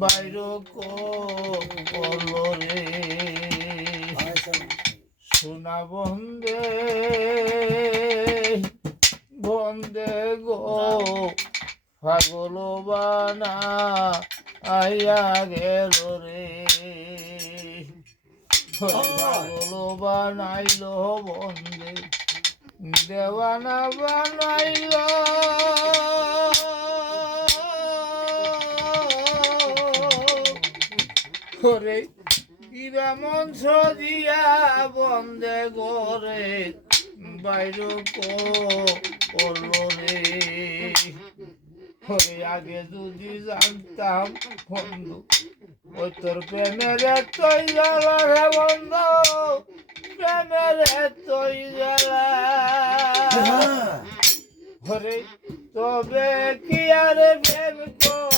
বাইর কলরে সোনা বন্দে বন্দে গো, পাগল বানা আইয়া গেল রে। পাগল বানাইল বন্দে, দেওয়ানা বানাইল করে। কিবা মন সজিয়া বন্দে করে বাইরে রে। ওরে আগে যদি জানতাম বন্ধু ওই তোর প্রেমের তৈ জ্বালা রে বন্ধু প্রেমের তৈ জ্বালা। হ্যাঁ। হরে তবে কি আর প্রেম কর?